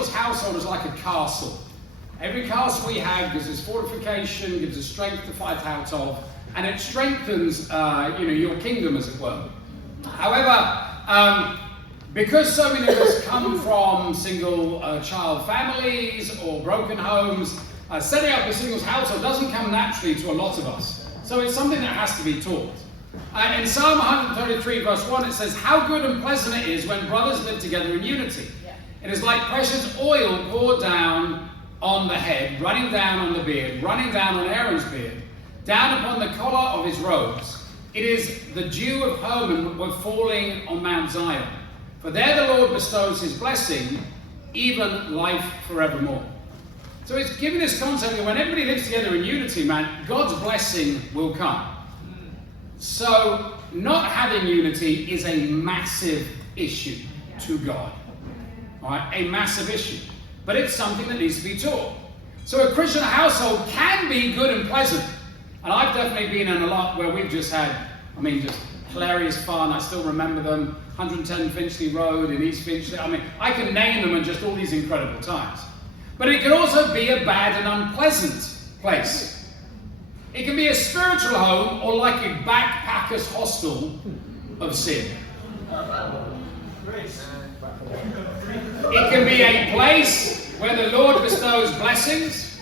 singles household is like a castle. Every castle we have gives us fortification, gives us strength to fight out of, and it strengthens your kingdom, as it were. However, because so many of us come from single child families or broken homes, setting up a singles household doesn't come naturally to a lot of us. So it's something that has to be taught. In Psalm 133 verse 1 it says, "How good and pleasant it is when brothers live together in unity. It is like precious oil poured down on the head, running down on the beard, running down on Aaron's beard, down upon the collar of his robes. It is the dew of Hermon were falling on Mount Zion. For there the Lord bestows his blessing, even life forevermore." So it's giving this concept that when everybody lives together in unity, man, God's blessing will come. So not having unity is a massive issue to God. All right, a massive issue. But it's something that needs to be taught. So a Christian household can be good and pleasant. And I've definitely been in a lot where we've just had, just hilarious fun. I still remember them. 110 Finchley Road in East Finchley. I can name them in just all these incredible times. But it can also be a bad and unpleasant place. It can be a spiritual home or like a backpacker's hostel of sin. It can be a place where the Lord bestows blessings.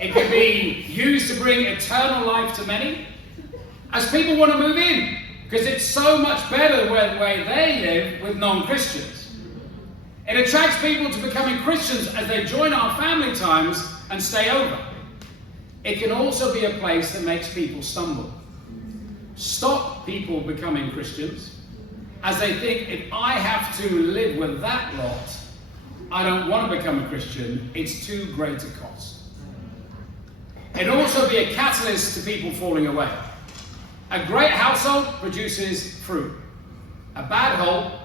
It can be used to bring eternal life to many. As people want to move in, because it's so much better where they live with non-Christians. It attracts people to becoming Christians as they join our family times and stay over. It can also be a place that makes people stumble. Stop people becoming Christians as they think, if I have to live with that lot, I don't want to become a Christian. It's too great a cost. It can also be a catalyst to people falling away. A great household produces fruit. A bad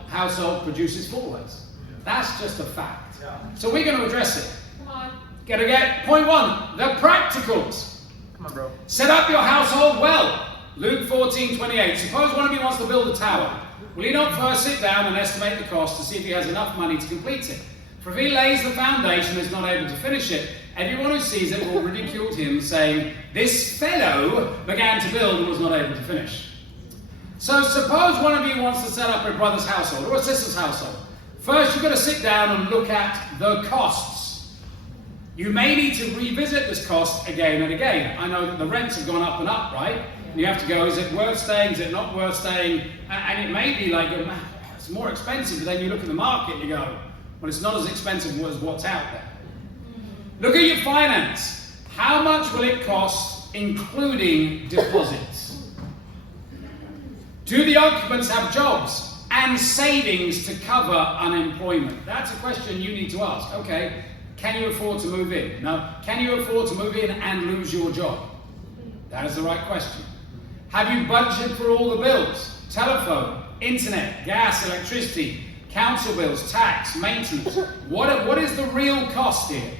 household produces fallers. That's just a fact. So we're going to address it. Come on. Gonna get point one, the practicals. Come on, bro. Set up your household well. Luke 14:28. Suppose one of you wants to build a tower. Will he not first sit down and estimate the cost to see if he has enough money to complete it? For if he lays the foundation and is not able to finish it, everyone who sees it will ridicule him, saying, "This fellow began to build and was not able to finish." So suppose one of you wants to set up a brother's household or a sister's household. First, you've got to sit down and look at the costs. You may need to revisit this cost again and again. I know that the rents have gone up and up, right? And you have to go, is it worth staying? Is it not worth staying? And it may be like, it's more expensive, but then you look at the market and you go, well, it's not as expensive as what's out there. Look at your finance. How much will it cost, including deposits? Do the occupants have jobs and savings to cover unemployment? That's a question you need to ask. Okay, can you afford to move in? No. Can you afford to move in and lose your job? That is the right question. Have you budgeted for all the bills? Telephone, internet, gas, electricity, council bills, tax, maintenance. What is the real cost here?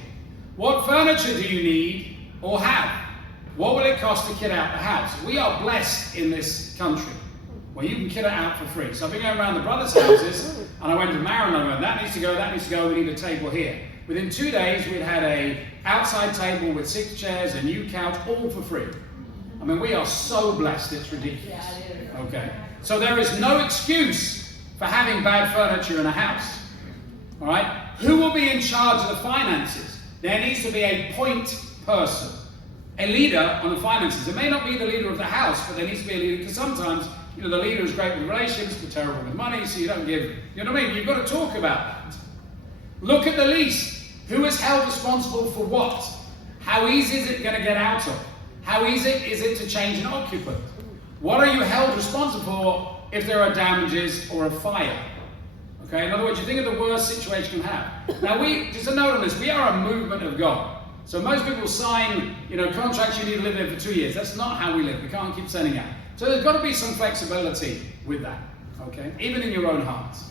What furniture do you need or have? What will it cost to kit out the house? We are blessed in this country where you can kit it out for free. So I've been going around the brothers' houses and I went to Maryland and I went, that needs to go, we need a table here. Within 2 days we'd had a outside table with 6 chairs, a new couch, all for free. I mean, we are so blessed, it's ridiculous. Okay, so there is no excuse for having bad furniture in a house. All right, who will be in charge of the finances? There needs to be a point person, a leader on the finances. It may not be the leader of the house, but there needs to be a leader, because sometimes, the leader is great with relationships, but terrible with money, so you don't give, you know what I mean? You've got to talk about that. Look at the lease. Who is held responsible for what? How easy is it going to get out of? How easy is it to change an occupant? What are you held responsible for if there are damages or a fire? Okay, in other words, you think of the worst situation you can have. Now, just a note on this, we are a movement of God. So most people sign, contracts you need to live there for 2 years. That's not how we live. We can't keep sending out. So there's got to be some flexibility with that, okay? Even in your own hearts.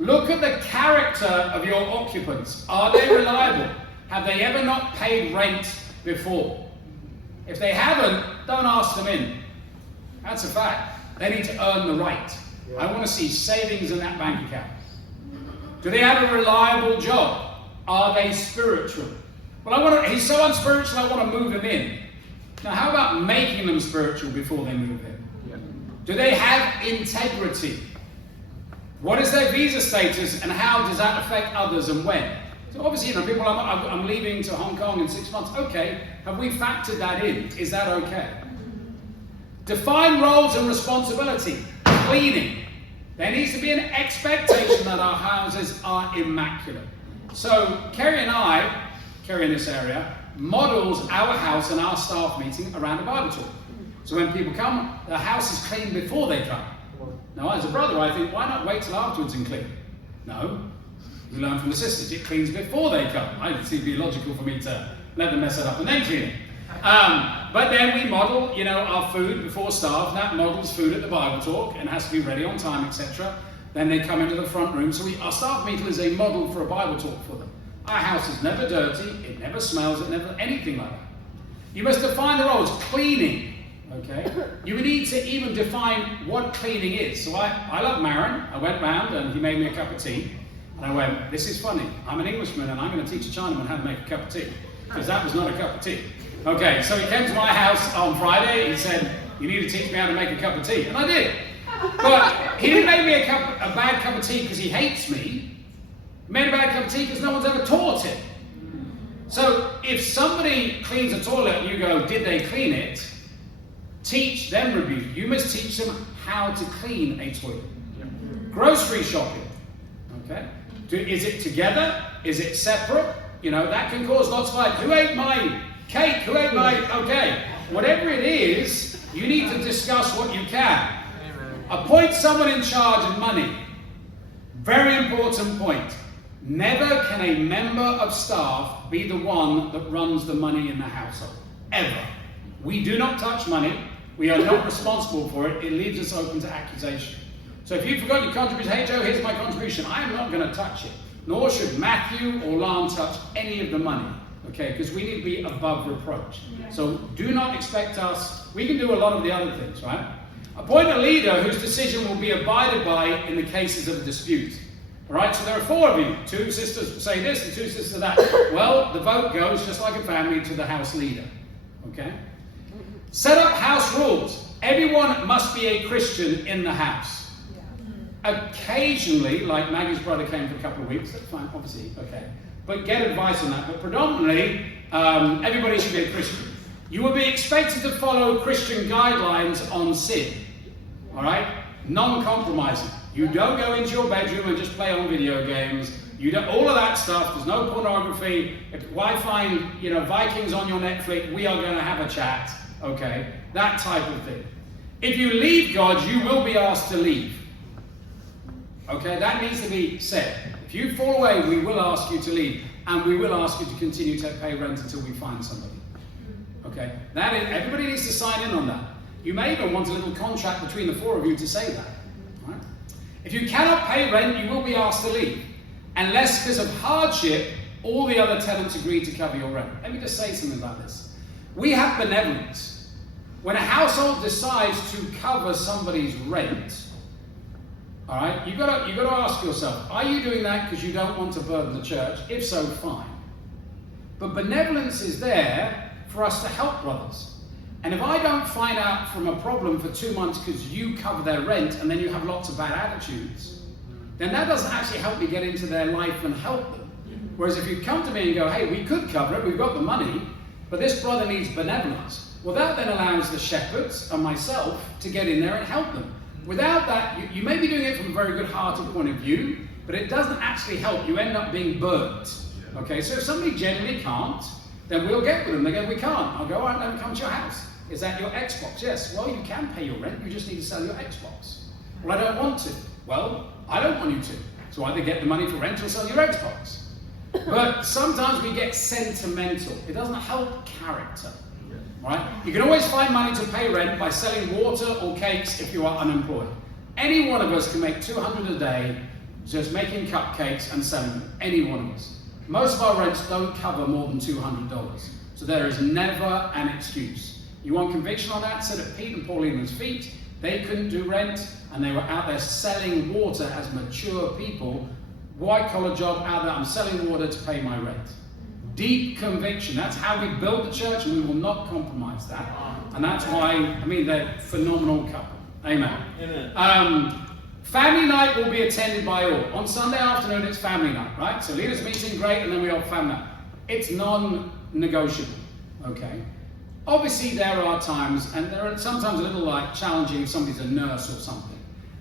Look at the character of your occupants. Are they reliable? Have they ever not paid rent before? If they haven't, don't ask them in. That's a fact. They need to earn the right. I want to see savings in that bank account. Do they have a reliable job? Are they spiritual? Well, he's so unspiritual, I want to move him in. Now, how about making them spiritual before they move in? Yeah. Do they have integrity? What is their visa status, and how does that affect others, and when? So obviously, people, I'm leaving to Hong Kong in 6 months. Okay, have we factored that in? Is that okay? Define roles and responsibility. Cleaning. There needs to be an expectation that our houses are immaculate. So Kerry and I, Kerry in this area, models our house and our staff meeting around a Bible talk. So when people come, the house is clean before they come. Now, as a brother, I think, why not wait till afterwards and clean? No. We learn from the sisters, it cleans before they come. I didn't see it be logical for me to let them mess it up and then clean it. But then we model, our food before staff. That models food at the Bible talk and has to be ready on time, etc. Then they come into the front room. So our staff meeting is a model for a Bible talk for them. Our house is never dirty, it never smells, it never anything like that. You must define the roles. Cleaning, okay? You need to even define what cleaning is. So I love Marin. I went round and he made me a cup of tea. And I went, this is funny. I'm an Englishman and I'm going to teach a Chinaman how to make a cup of tea. Because that was not a cup of tea. Okay, so he came to my house on Friday. He said, you need to teach me how to make a cup of tea. And I did. But he didn't make me a bad cup of tea because he hates me. He made a bad cup of tea because no one's ever taught it. So if somebody cleans a toilet and you go, did they clean it? Teach them review. You must teach them how to clean a toilet. Grocery shopping. Okay? Is it together? Is it separate? That can cause lots of fight. Who ate my cake? Who ate my... Okay. Whatever it is, you need to discuss what you can. Appoint someone in charge of money. Very important point. Never can a member of staff be the one that runs the money in the household. Ever. We do not touch money. We are not responsible for it. It leaves us open to accusation. So if you forgot your contribution, hey Joe, here's my contribution. I am not going to touch it. Nor should Matthew or Lan touch any of the money. Okay, because we need to be above reproach. So do not expect us. We can do a lot of the other things, right? Appoint a leader whose decision will be abided by in the cases of dispute. All right, so there are 4 of you. 2 sisters say this and 2 sisters that. Well, the vote goes, just like a family, to the house leader. Okay? Set up house rules. Everyone must be a Christian in the house. Occasionally, like Maggie's brother came for a couple of weeks, that's fine, obviously, okay. But get advice on that. But predominantly, everybody should be a Christian. You will be expected to follow Christian guidelines on sin. All right? Non-compromising. You don't go into your bedroom and just play on video games. You don't, all of that stuff. There's no pornography. Why find, Vikings on your Netflix? We are going to have a chat. Okay? That type of thing. If you leave God, you will be asked to leave. Okay? That needs to be said. If you fall away, we will ask you to leave. And we will ask you to continue to pay rent until we find somebody. Okay? Everybody needs to sign in on that. You may even want a little contract between the 4 of you to say that. Right? If you cannot pay rent, you will be asked to leave. Unless, because of hardship, all the other tenants agree to cover your rent. Let me just say something about this. We have benevolence. When a household decides to cover somebody's rent, all right, you've got to ask yourself, are you doing that because you don't want to burden the church? If so, fine. But benevolence is there for us to help brothers. And if I don't find out from a problem for 2 months because you cover their rent and then you have lots of bad attitudes, then that doesn't actually help me get into their life and help them. Whereas if you come to me and go, hey, we could cover it, we've got the money, but this brother needs benevolence. Well, that then allows the shepherds and myself to get in there and help them. Without that, you may be doing it from a very good-hearted point of view, but it doesn't actually help. You end up being burnt. Okay, so if somebody genuinely can't, then we'll get with them. They go, we can't. I'll go, all right, let me come to your house. Is that your Xbox? Yes. Well, you can pay your rent. You just need to sell your Xbox. Well, I don't want to. Well, I don't want you to. So either get the money for rent or sell your Xbox. But sometimes we get sentimental. It doesn't help character. Right? You can always find money to pay rent by selling water or cakes if you are unemployed. Any one of us can make $200 a day just making cupcakes and selling them. Any one of us. Most of our rents don't cover more than $200. So there is never an excuse. You want conviction on that? Sit at Pete and Paulina's feet. They couldn't do rent and they were out there selling water as mature people white-collar job out there. I'm selling water to pay my rent. Deep conviction. That's how we build the church, and we will not compromise that. And that's why, I mean, they're a phenomenal couple. Amen. Amen. Family night will be attended by all. On Sunday afternoon, it's family night, right? So leaders meeting, great, and then we have family night. It's non-negotiable, okay? Obviously, there are times, and there are sometimes a little like challenging if somebody's a nurse or something.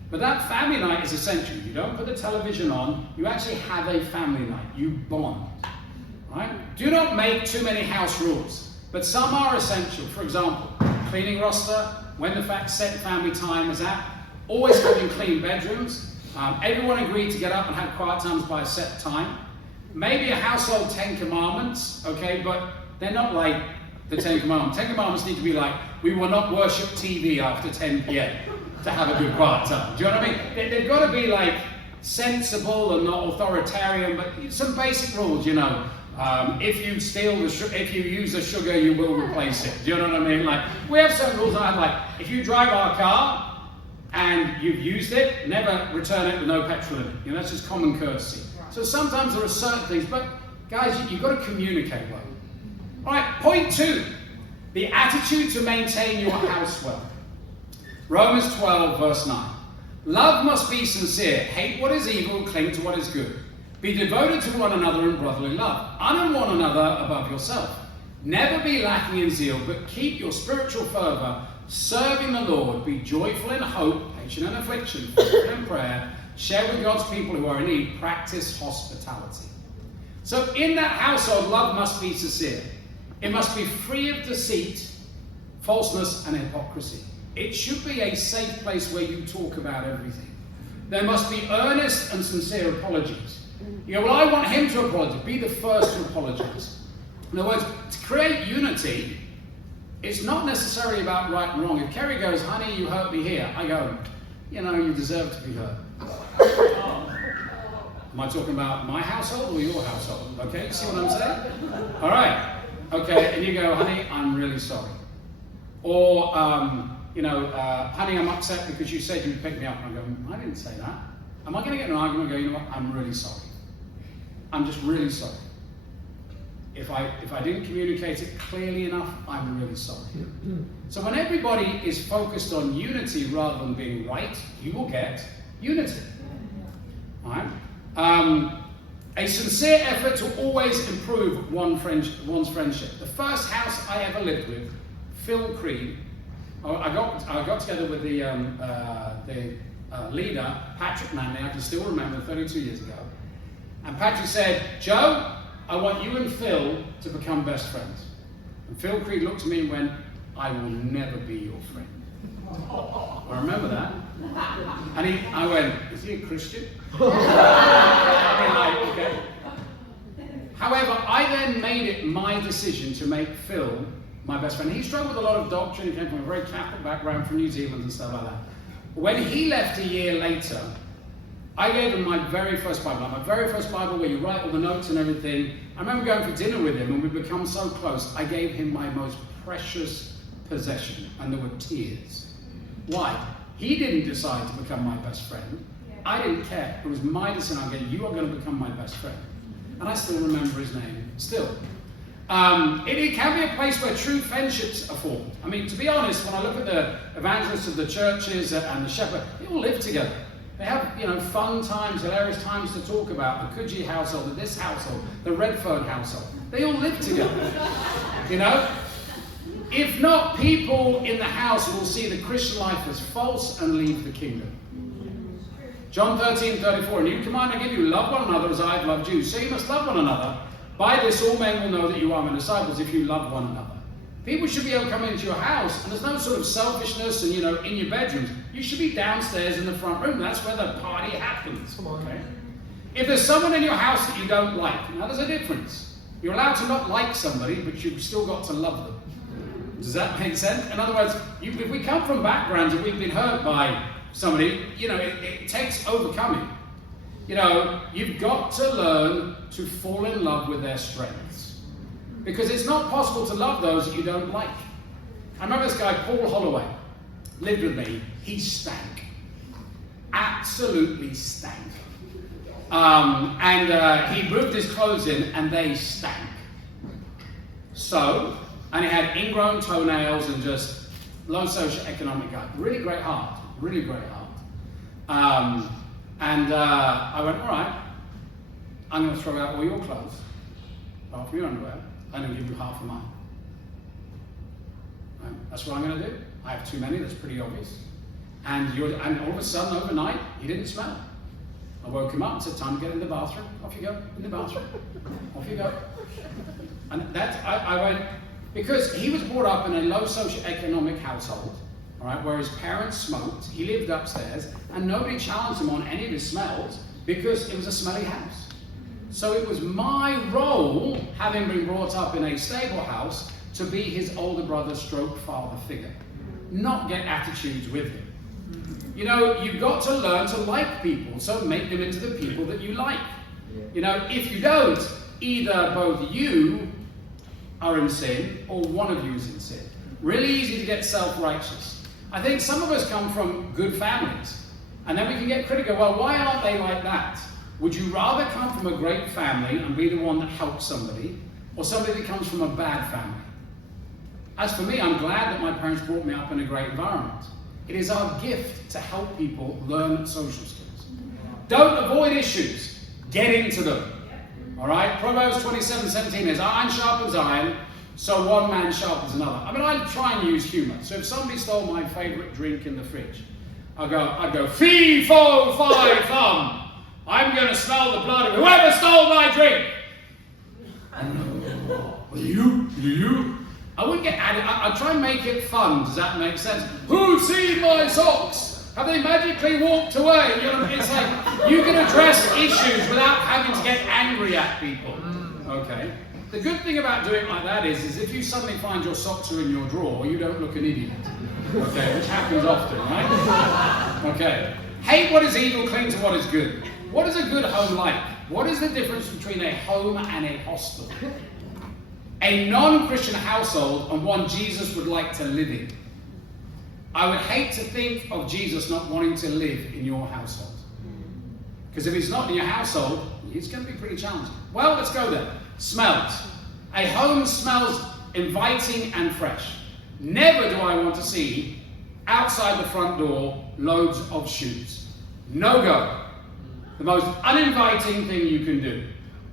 But that family night is essential. You don't put the television on. You actually have a family night. You bond, right? Do not make too many house rules, but some are essential. For example, cleaning roster, when the set family time is at, always having clean bedrooms. Everyone agreed to get up and have quiet times by a set time. Maybe a household 10 commandments, okay, but they're not like the 10 commandments. 10 commandments need to be like, we will not worship TV after 10 p.m. to have a good quiet time. Do you know what I mean? They've got to be like sensible and not authoritarian, but some basic rules, you know. If you if you use the sugar, you will replace it. Do you know what I mean? Like, we have some rules. Like, if you drive our car and you've used it, never return it with no petrol in it. You know, that's just common courtesy. So sometimes there are certain things, but guys, you've got to communicate well. All right, point 2, the attitude to maintain your house well. Romans 12, verse 9. Love must be sincere. Hate what is evil, cling to what is good. Be devoted to one another in brotherly love. Honor one another above yourself. Never be lacking in zeal, but keep your spiritual fervor, serving the Lord. Be joyful in hope, patient in affliction, faithful in prayer. Share with God's people who are in need. Practice hospitality. So in that household, love must be sincere. It must be free of deceit, falseness, and hypocrisy. It should be a safe place where you talk about everything. There must be earnest and sincere apologies. You go, well, I want him to apologize. Be the first to apologize. In other words, to create unity, it's not necessarily about right and wrong. If Kerry goes, honey, you hurt me here, I go, you know, you deserve to be hurt. Am I talking about my household or your household? Okay, see what I'm saying? All right. Okay, and you go, honey, I'm really sorry. Or, honey, I'm upset because you said you'd pick me up. And I go, I didn't say that. Am I going to get in an argument and go, you know what, I'm really sorry. I'm just really sorry. If I didn't communicate it clearly enough, I'm really sorry. So when everybody is focused on unity rather than being right, you will get unity. All right? A sincere effort to always improve one's friendship. The first house I ever lived with, Phil Creed, I got together with the leader, Patrick Manley. I can still remember, 32 years ago. And Patrick said, Joe, I want you and Phil to become best friends. And Phil Creed looked at me and went, I will never be your friend. I remember that. And I went, is he a Christian? Okay. However, I then made it my decision to make Phil my best friend. He struggled with a lot of doctrine. He came from a very Catholic background from New Zealand and stuff like that. When he left a year later, I gave him my very first Bible. My very first Bible where you write all the notes and everything. I remember going for dinner with him and we'd become so close. I gave him my most precious possession and there were tears. Why? He didn't decide to become my best friend. I didn't care. It was my decision. I gave, you are going to become my best friend. And I still remember his name. Still. It can be a place where true friendships are formed. I mean, to be honest, when I look at the evangelists of the churches and the shepherd, they all live together. They have, fun times, hilarious times to talk about. The Coogee household, this household, the Redfern household. They all live together. If not, people in the house will see the Christian life as false and leave the kingdom. John 13:34, a new command I give you, love one another as I have loved you. So you must love one another. By this all men will know that you are my disciples if you love one another. People should be able to come into your house, and there's no sort of selfishness and, in your bedrooms. You should be downstairs in the front room. That's where the party happens. Okay? If there's someone in your house that you don't like, now there's a difference. You're allowed to not like somebody, but you've still got to love them. Does that make sense? In other words, if we come from backgrounds and we've been hurt by somebody, it takes overcoming. You've got to learn to fall in love with their strengths. Because it's not possible to love those that you don't like. I remember this guy, Paul Holloway, lived with me. He stank. Absolutely stank. He moved his clothes in, and they stank. So, and he had ingrown toenails and just low socioeconomic guy. Really great heart. Really great heart. I went, all right, I'm going to throw out all your clothes, half of your underwear, and I'll give you half of mine. Right? That's what I'm going to do. I have too many, that's pretty obvious. And all of a sudden, overnight, he didn't smell. I woke him up and said, time to get in the bathroom. Off you go, in the bathroom. Off you go. And I went, because he was brought up in a low socioeconomic household, all right, where his parents smoked, he lived upstairs, and nobody challenged him on any of his smells because it was a smelly house. So it was my role, having been brought up in a stable house, to be his older brother stroke father figure, not get attitudes with him. You know, you've got to learn to like people, so make them into the people that you like. You know, if you don't, either both you are in sin or one of you is in sin. Really easy to get self-righteous. I think some of us come from good families, and then we can get critical. Well, why aren't they like that? Would you rather come from a great family and be the one that helps somebody, or somebody that comes from a bad family? As for me, I'm glad that my parents brought me up in a great environment. It is our gift to help people learn social skills. Don't avoid issues. Get into them. All right? Proverbs 27:17 is, iron sharpens iron, so one man sharpens another. I mean, I try and use humor. So if somebody stole my favorite drink in the fridge, I'd go, fee, fo, fi, fum. I'm going to smell the blood of whoever stole my drink. You? I wouldn't get at it. I'd try and make it fun. Does that make sense? Who's seen my socks? Have they magically walked away? You know, it's like you can address issues without having to get angry at people. Okay. The good thing about doing it like that is if you suddenly find your socks are in your drawer, you don't look an idiot. Okay, which happens often, right? Okay. Hate what is evil, cling to what is good. What is a good home like? What is the difference between a home and a hostel? A non-Christian household and one Jesus would like to live in. I would hate to think of Jesus not wanting to live in your household. Because if he's not in your household, it's going to be pretty challenging. Well, let's go there. Smells. A home smells inviting and fresh. Never do I want to see outside the front door loads of shoes. No go. The most uninviting thing you can do.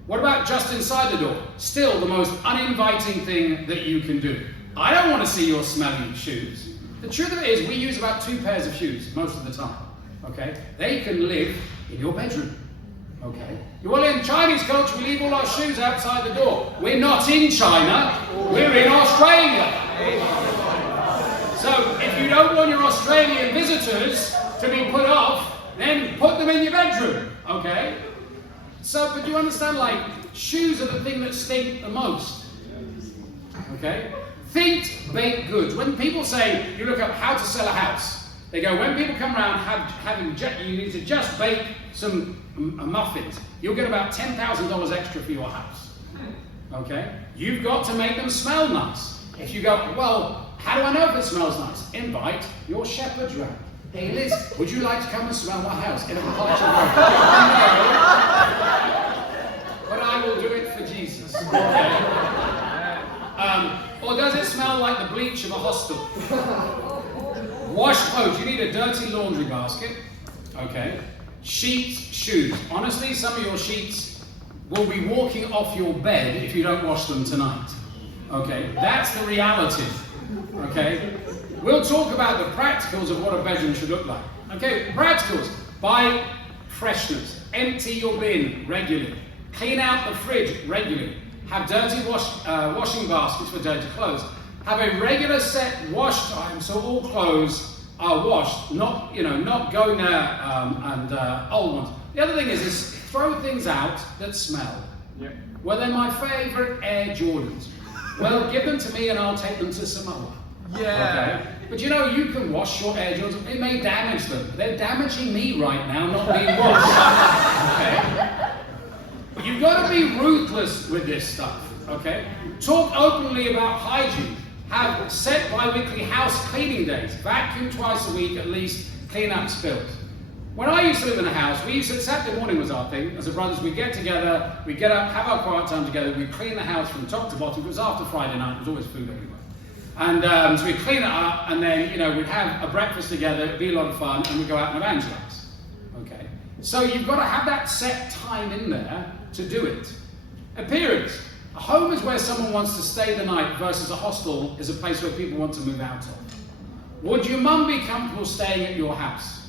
What about just inside the door? Still the most uninviting thing that you can do. I don't want to see your smelly shoes. The truth of it is, we use about 2 pairs of shoes most of the time. Okay? They can live in your bedroom. Okay? Well, in Chinese culture, we leave all our shoes outside the door. We're not in China. We're in Australia. So, if you don't want your Australian visitors to be put off, then put them in your bedroom. Okay? So, but you understand, like, shoes are the thing that stink the most. Okay? Think baked goods. When people say, you look up how to sell a house, they go, when people come around you need to just bake some muffins, you'll get about $10,000 extra for your house. Okay? You've got to make them smell nice. If you go, well, how do I know if it smells nice? Invite your shepherd's rat. Hey Liz, would you like to come and smell my house? In a pot but I will do it for Jesus. Okay. Or does it smell like the bleach of a hostel? Wash clothes. You need a dirty laundry basket. Okay. Sheets, shoes. Honestly, some of your sheets will be walking off your bed if you don't wash them tonight. Okay. That's the reality. Okay. We'll talk about the practicals of what a bedroom should look like. Okay, practicals. Buy freshness. Empty your bin regularly. Clean out the fridge regularly. Have dirty washing baskets for dirty clothes. Have a regular set wash time so all clothes are washed, not going there and old ones. The other thing is throw things out that smell. Yeah. Well, they're my favorite Air Jordans. Well, give them to me and I'll take them to Samoa. Yeah. Okay. But you know, you can wash your Air Jordans. It may damage them. They're damaging me right now, not being washed. Okay. You've got to be ruthless with this stuff. Okay. Talk openly about hygiene. Have set bi-weekly house cleaning days. Vacuum twice a week at least. Clean up spills. When I used to live in a house, Saturday morning was our thing. As a brothers, we'd get together, we'd get up, have our quiet time together, we'd clean the house from top to bottom. It was after Friday night, there was always food everywhere. And so we'd clean it up, and then, we'd have a breakfast together, it'd be a lot of fun, and we'd go out and evangelize. Okay? So you've got to have that set time in there to do it. Appearance. A home is where someone wants to stay the night versus a hostel is a place where people want to move out of. Would your mum be comfortable staying at your house?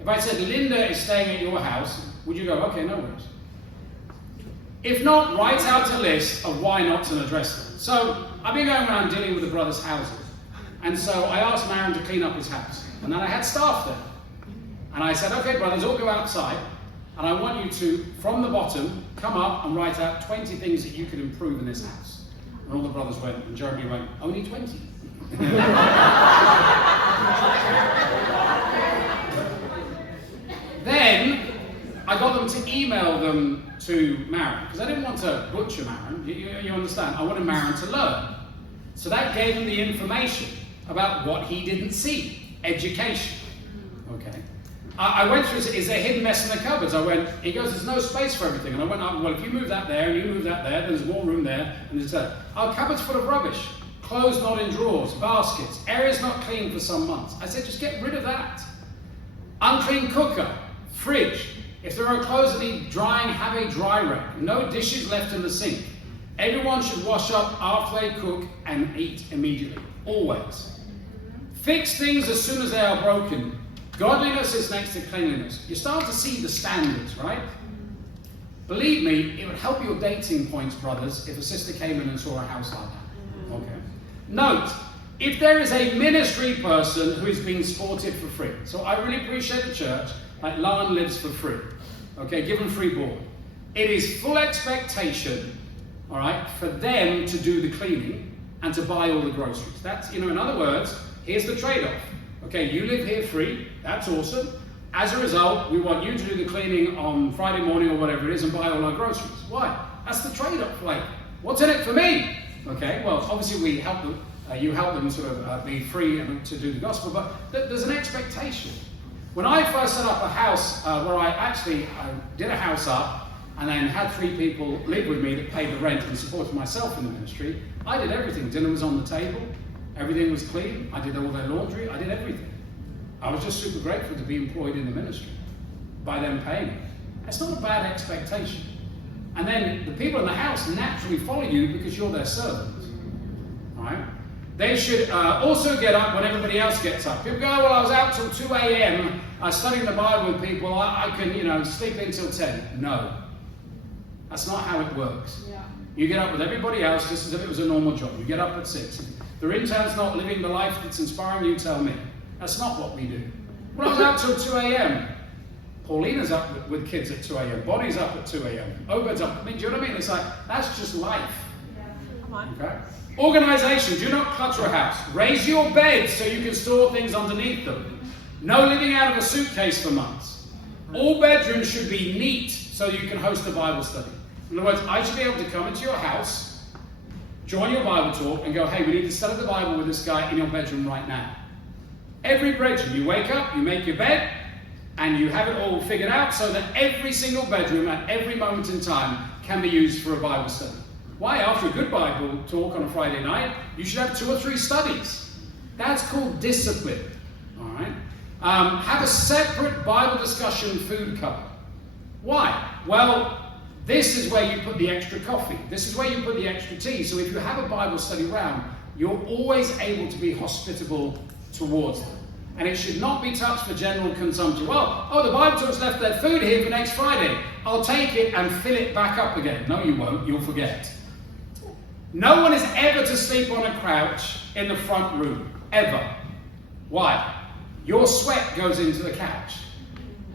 If I said Linda is staying at your house, would you go, okay, no worries? If not, write out a list of why nots and address them. So I've been going around dealing with the brothers' houses. And so I asked Marin to clean up his house. And then I had staff there. And I said, okay, brothers, all go outside. And I want you to, from the bottom, come up and write out 20 things that you could improve in this house. And all the brothers went, and Jeremy went, only 20? Then I got them to email them to Marin, because I didn't want to butcher Marin, you understand? I wanted Marin to learn. So that gave him the information about what he didn't see, education. Okay. I went through, is there a hidden mess in the cupboards? He goes, there's no space for everything. And I went, well, if you move that there, and you move that there, there's more room there, and there's that. Our cupboard's full of rubbish. Clothes not in drawers, baskets, areas not cleaned for some months. I said, just get rid of that. Unclean cooker, fridge. If there are clothes that need drying, have a dry rack. No dishes left in the sink. Everyone should wash up after they cook and eat immediately. Always. Fix things as soon as they are broken. Godliness is next to cleanliness. You start to see the standards, right? Believe me, it would help your dating points, brothers, if a sister came in and saw a house like that. Okay. Note, if there is a ministry person who is being supported for free, so I really appreciate the church, like Lauren lives for free, okay, give them free board. It is full expectation, all right, for them to do the cleaning and to buy all the groceries. That's, in other words, here's the trade-off. Okay, you live here free, that's awesome. As a result, we want you to do the cleaning on Friday morning or whatever it is and buy all our groceries. Why? That's the trade-off. Like, what's in it for me? Okay, well, obviously we help them, you help them sort of be free and to do the gospel, but there's an expectation. When I first set up a house where I did a house up and then had 3 people live with me that paid the rent and supported myself in the ministry, I did everything. Dinner was on the table, everything was clean, I did all their laundry, I did everything. I was just super grateful to be employed in the ministry by them paying it. That's not a bad expectation. And then the people in the house naturally follow you because you're their servant. All right? They should also get up when everybody else gets up. People go, well, I was out till 2 a.m. Studying the Bible with people. I can, sleep until 10. No. That's not how it works. Yeah. You get up with everybody else just as if it was a normal job. You get up at 6. If the intern's not living the life that's inspiring you, tell me. That's not what we do. Well, I was out till 2 a.m. Paulina's up with kids at 2 a.m. Bonnie's up at 2 a.m. Obed's up. Do you know what I mean? It's like, that's just life. Yeah. Okay? Organization. Do not clutter a house. Raise your bed so you can store things underneath them. No living out of a suitcase for months. All bedrooms should be neat so you can host a Bible study. In other words, I should be able to come into your house, join your Bible talk, and go, hey, we need to study the Bible with this guy in your bedroom right now. Every bedroom, you wake up, you make your bed, and you have it all figured out so that every single bedroom at every moment in time can be used for a Bible study. Why? After a good Bible talk on a Friday night, you should have 2 or 3 studies. That's called discipline. All right? Have a separate Bible discussion food cupboard. Why? Well, this is where you put the extra coffee. This is where you put the extra tea. So if you have a Bible study round, you're always able to be hospitable towards them. And it should not be touched for general consumption. Well, the Bible talk's left their food here for next Friday. I'll take it and fill it back up again. No, you won't. You'll forget. No one is ever to sleep on a couch in the front room. Ever. Why? Your sweat goes into the couch.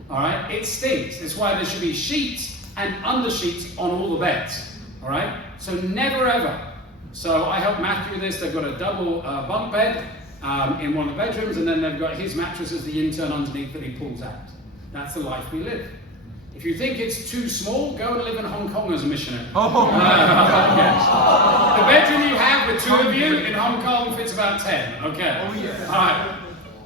All right? It stinks. That's why there should be sheets and undersheets on all the beds. All right? So never ever. So I helped Matthew with this. They've got a double bunk bed in one of the bedrooms, and then they've got his mattress as the intern underneath that he pulls out. That's the life we live. If you think it's too small, go and live in Hong Kong as a missionary. Yes. The bedroom you have with 2 of you in Hong Kong fits about 10. Okay. Oh, yeah. All right.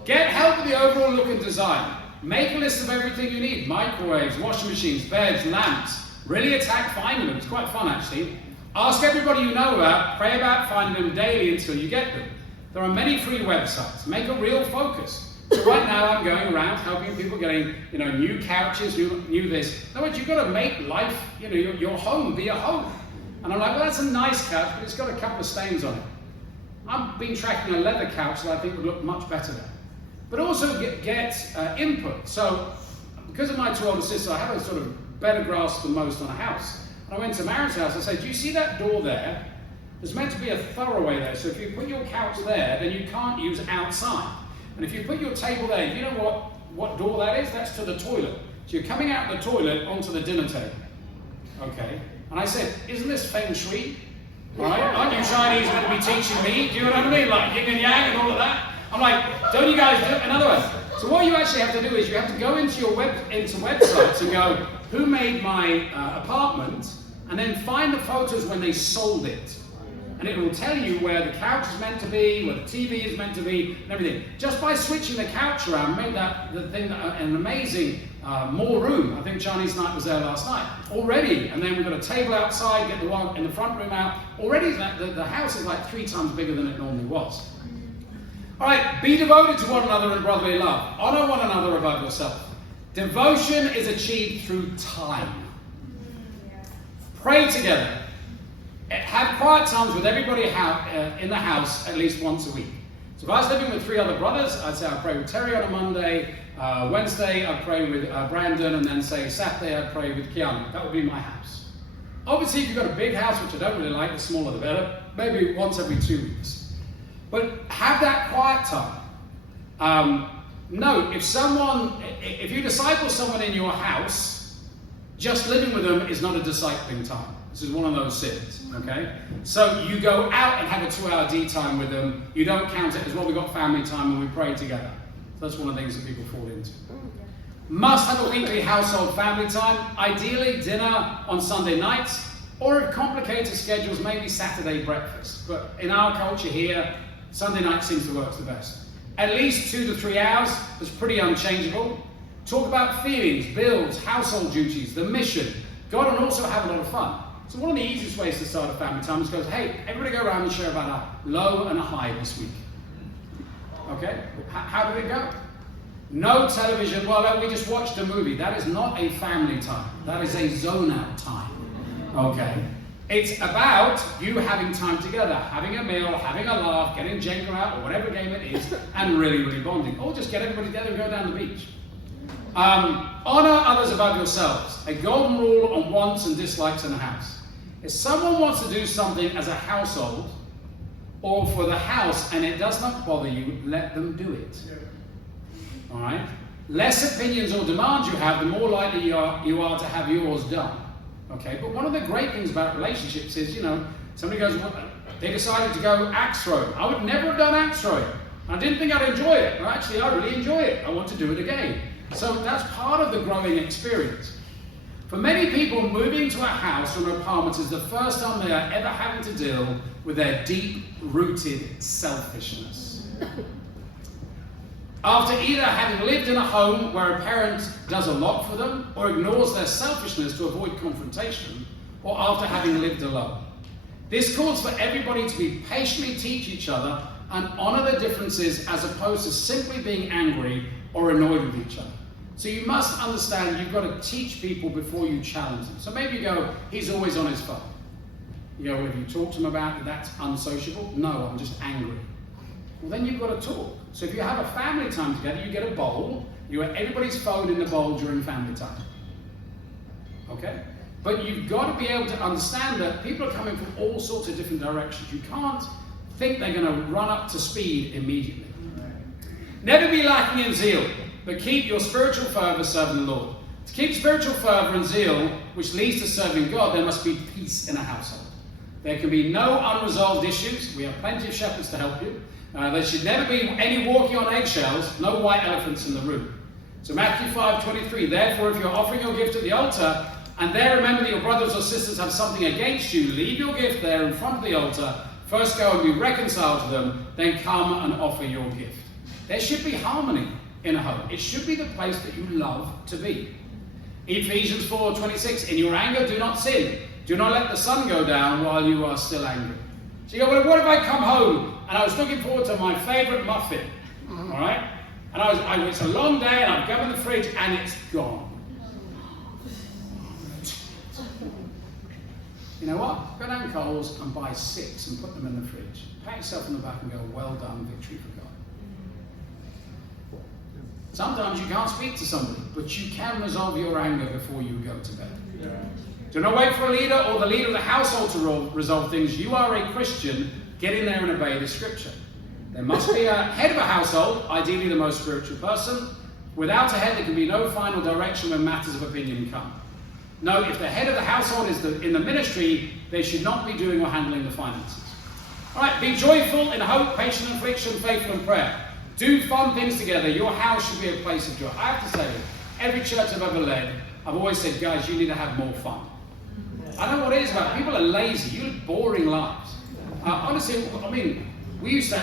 Get help with the overall look and design. Make a list of everything you need. Microwaves, washing machines, beds, lamps. Really attack finding them. It's quite fun, actually. Ask everybody you know about. Pray about finding them daily until you get them. There are many free websites. Make a real focus. So right now I'm going around helping people getting, new couches, new this. In other words, you've got to make life, your home be a home. And I'm like, well, that's a nice couch, but it's got a couple of stains on it. I've been tracking a leather couch that I think would look much better there. But also get input. So because of my two older sisters, I have a sort of better grasp than most on a house. And I went to Mary's house, I said, do you see that door there? There's meant to be a thoroughway there, so if you put your couch there, then you can't use outside. And if you put your table there, you know what door that is? That's to the toilet. So you're coming out the toilet onto the dinner table. Okay. And I said, isn't this feng shui? Right? Aren't you Chinese meant to be teaching me? Do you know what I mean? Like yin and yang and all of that? I'm like, don't you guys do it? In other words, so what you actually have to do is you have to go into websites and go, who made my apartment? And then find the photos when they sold it. And it will tell you where the couch is meant to be, where the TV is meant to be, and everything. Just by switching the couch around, made the thing an amazing, more room. I think Chinese night was there last night. Already, and then we've got a table outside, get the one in the front room out. Already, the house is like 3 times bigger than it normally was. All right, be devoted to one another in brotherly love. Honor one another above yourself. Devotion is achieved through time. Pray together. Have quiet times with everybody in the house at least once a week. So if I was living with 3 other brothers, I'd say I'd pray with Terry on a Monday, Wednesday I'd pray with Brandon, and then say Saturday I'd pray with Keanu. That would be my house. Obviously if you've got a big house, which I don't really like, the smaller the better, maybe once every 2 weeks. But have that quiet time. Note, if you disciple someone in your house, just living with them is not a discipling time. This is one of those sins, okay? So you go out and have a 2-hour D time with them. You don't count it as, well, we got family time and we pray together. So that's one of the things that people fall into. Must have a weekly household family time. Ideally, dinner on Sunday nights, or if complicated schedules, maybe Saturday breakfast. But in our culture here, Sunday night seems to work the best. At least 2 to 3 hours. That's pretty unchangeable. Talk about feelings, bills, household duties, the mission. God, and also have a lot of fun. So one of the easiest ways to start a family time is go, hey, everybody go around and share about a low and a high this week. Okay? How did it go? No television. Well, we just watched a movie. That is not a family time. That is a zone out time. Okay? It's about you having time together, having a meal, having a laugh, getting Jenga out, or whatever game it is, and really, really bonding. Or just get everybody together and go down the beach. Honor others above yourselves. A golden rule on wants and dislikes in a house. If someone wants to do something as a household or for the house and it does not bother you, let them do it. All right? Less opinions or demands you have, the more likely you are to have yours done. Okay? But one of the great things about relationships is, somebody goes, well, they decided to go axe throwing. I would never have done axe throwing. I didn't think I'd enjoy it. Well, actually, I really enjoy it. I want to do it again. So that's part of the growing experience. For many people, moving to a house or an apartment is the first time they are ever having to deal with their deep-rooted selfishness. After either having lived in a home where a parent does a lot for them or ignores their selfishness to avoid confrontation, or after having lived alone. This calls for everybody to be patiently teach each other and honor the differences as opposed to simply being angry or annoyed with each other. So you must understand you've got to teach people before you challenge them. So maybe you go, he's always on his phone. You go, well, have you talked to him about it? That's unsociable? No, I'm just angry. Well, then you've got to talk. So if you have a family time together, you get a bowl, you have everybody's phone in the bowl during family time. Okay? But you've got to be able to understand that people are coming from all sorts of different directions. You can't think they're going to run up to speed immediately. Never be lacking in zeal, but keep your spiritual fervor serving the Lord. To keep spiritual fervor and zeal, which leads to serving God, there must be peace in a household. There can be no unresolved issues. We have plenty of shepherds to help you. There should never be any walking on eggshells, no white elephants in the room. So Matthew 5:23, therefore if you're offering your gift at the altar, and there remember that your brothers or sisters have something against you, leave your gift there in front of the altar, first go and be reconciled to them, then come and offer your gift. There should be harmony in a home. It should be the place that you love to be. Ephesians 4:26, in your anger do not sin. Do not let the sun go down while you are still angry. So you go, well, what if I come home and I was looking forward to my favourite muffin, all right? And it's a long day and I've gone in the fridge and it's gone. You know what? Go down Coles and buy 6 and put them in the fridge. Pat yourself on the back and go, well done, victory for God. Sometimes you can't speak to somebody, but you can resolve your anger before you go to bed. Yeah. Do not wait for a leader or the leader of the household to resolve things. You are a Christian. Get in there and obey the scripture. There must be a head of a household, ideally the most spiritual person. Without a head, there can be no final direction when matters of opinion come. No, if the head of the household is in the ministry, they should not be doing or handling the finances. All right, be joyful in hope, patient in affliction, faithful in prayer. Do fun things together. Your house should be a place of joy. I have to say, every church I've ever led, I've always said, guys, you need to have more fun. I don't know what it is about it. People are lazy. You live boring lives. Honestly, I mean, we used to,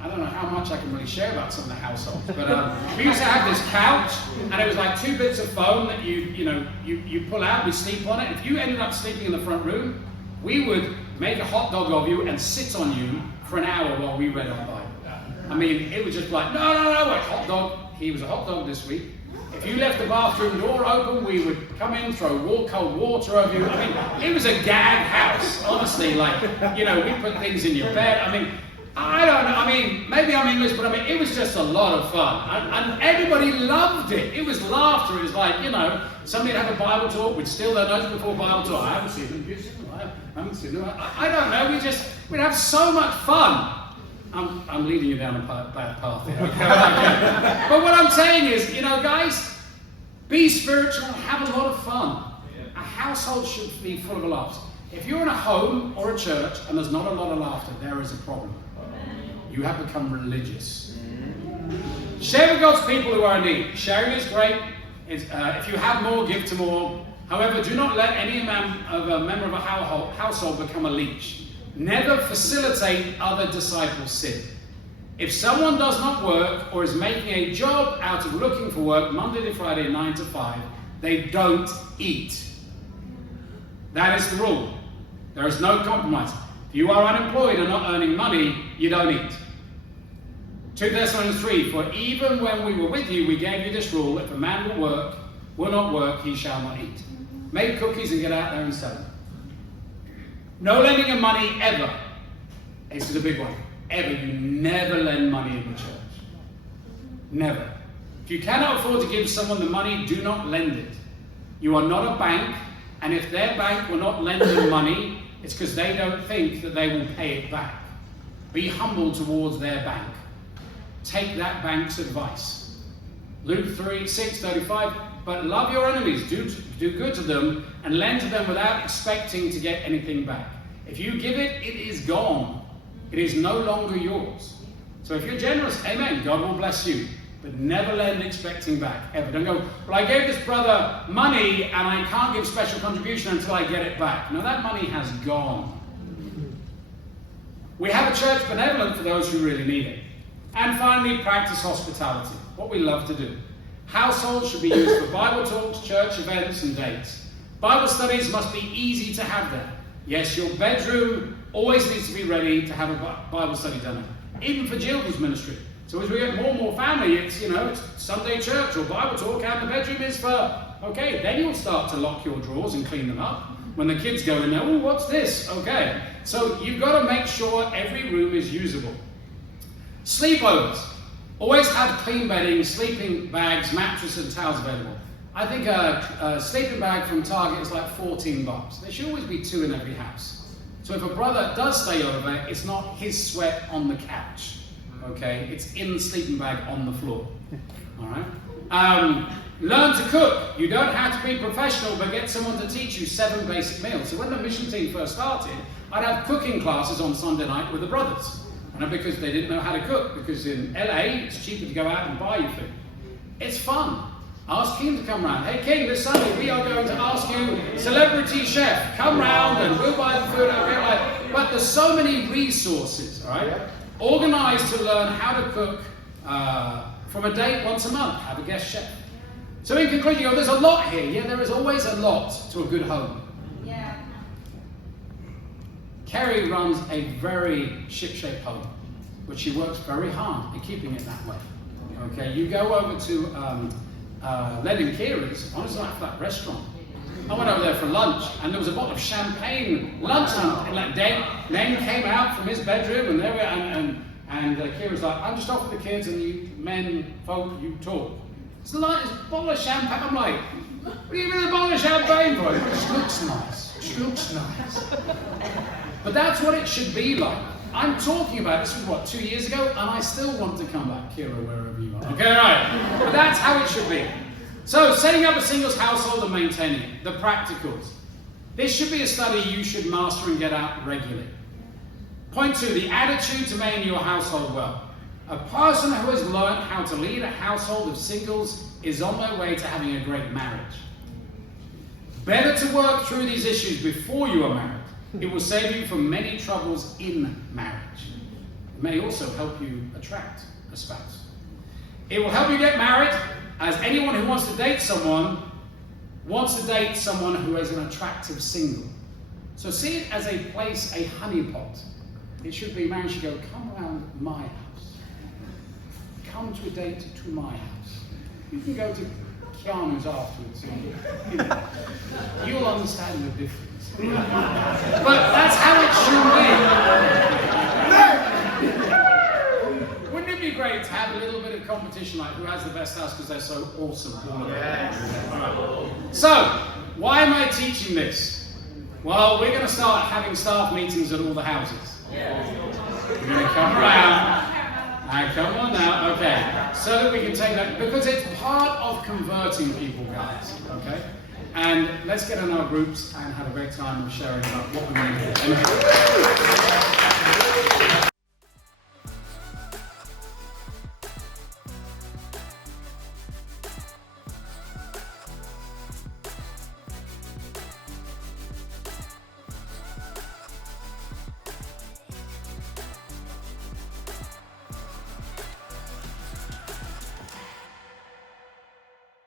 I don't know how much I can really share about some of the households, but we used to have this couch, and it was like 2 bits of foam that you pull out, we sleep on it. If you ended up sleeping in the front room, we would make a hot dog of you and sit on you for an hour while we read our Bible. I mean, it was just like, no, wait, hot dog. He was a hot dog this week. If you left the bathroom door open, we would come in, throw cold water over you. I mean, it was a gag house, honestly. Like, we put things in your bed. I mean, I don't know. I mean, maybe I'm English, but I mean, it was just a lot of fun. And everybody loved it. It was laughter. It was like, somebody would have a Bible talk. We'd steal their notes before Bible talk. I haven't seen them. I haven't seen them. I don't know. We'd have so much fun. I'm leading you down a bad path here. Okay. But what I'm saying is, guys, be spiritual and have a lot of fun. A household should be full of laughs. If you're in a home or a church and there's not a lot of laughter, there is a problem. You have become religious. Share with God's people who are in need. Sharing is great. If you have more, give to more. However, do not let any member of a household become a leech. Never facilitate other disciples' sin. If someone does not work or is making a job out of looking for work Monday to Friday 9 to 5, they don't eat. That is the rule. There is no compromise. If you are unemployed and not earning money, you don't eat. 2 Thessalonians 3, for even when we were with you, we gave you this rule: if a man will not work, he shall not eat. Make cookies and get out there and sell them. No lending of money ever. This is a big one. Ever. You never lend money in the church. Never. If you cannot afford to give someone the money, do not lend it. You are not a bank, and if their bank will not lend you money, it's because they don't think that they will pay it back. Be humble towards their bank. Take that bank's advice. Luke 6:35, but love your enemies, do good to them, and lend to them without expecting to get anything back. If you give it, it is gone. It is no longer yours. So if you're generous, amen, God will bless you. But never lend expecting back, ever. Don't go, well, I gave this brother money and I can't give special contribution until I get it back. No, that money has gone. We have a church benevolent for those who really need it. And finally, practice hospitality, what we love to do. Households should be used for Bible talks, church events, and dates. Bible studies must be easy to have there. Yes, your bedroom always needs to be ready to have a Bible study done. Even for children's ministry. So as we get more and more family, it's Sunday church or Bible talk, and the bedroom is for, okay, then you'll start to lock your drawers and clean them up. When the kids go in there, oh, what's this? Okay. So you've got to make sure every room is usable. Sleepovers. Always have clean bedding, sleeping bags, mattress and towels available. I think a sleeping bag from Target is like $14. There should always be 2 in every house. So if a brother does stay over, it's not his sweat on the couch. Okay, it's in the sleeping bag on the floor. All right. Learn to cook. You don't have to be professional, but get someone to teach you 7 basic meals. So when the mission team first started, I'd have cooking classes on Sunday night with the brothers. And because they didn't know how to cook, because in LA, it's cheaper to go out and buy your food. It's fun. Ask King to come round. Hey King, this Sunday we are going to ask you, celebrity chef, come round and we'll buy the food. Okay, but there's so many resources, all right? Organized to learn how to cook from a date once a month, have a guest chef. So in conclusion, there's a lot here. Yeah, there is always a lot to a good home. Yeah. Kerry runs a very ship-shape home, but she works very hard at keeping it that way. Okay, you go over to Len and Kira's, honestly, like that restaurant. I went over there for lunch, and there was a bottle of champagne lunch, and like Len came out from his bedroom, and there we and Kira's like, I'm just off with the kids, and you men, folk, you talk. It's like this bottle of champagne. I'm like, what do you mean a bottle of champagne for? It just looks nice. It just looks nice. But that's what it should be like. I'm talking about this was what, 2 years ago, and I still want to come back, Kira, wherever you are. Okay, right. But that's how it should be. So, setting up a singles household and maintaining it, the practicals. This should be a study you should master and get out regularly. Point 2, the attitude to maintain your household well. A person who has learned how to lead a household of singles is on their way to having a great marriage. Better to work through these issues before you are married. It will save you from many troubles in marriage. It may also help you attract a spouse. It will help you get married, as anyone who wants to date someone wants to date someone who is an attractive single. So see it as a place, a honeypot. It should be marriage should go, come around my house. Come to a date to my house. You can go to Keanu's afterwards. You'll understand the difference. But that's how it should be. Wouldn't it be great to have a little bit of competition, like who has the best house because they're so awesome? So, why am I teaching this? Well, we're going to start having staff meetings at all the houses. We're going to come around. Come on now, okay. So that we can take that, because it's part of converting people, guys, okay? And let's get in our groups and have a great time of sharing about what we need.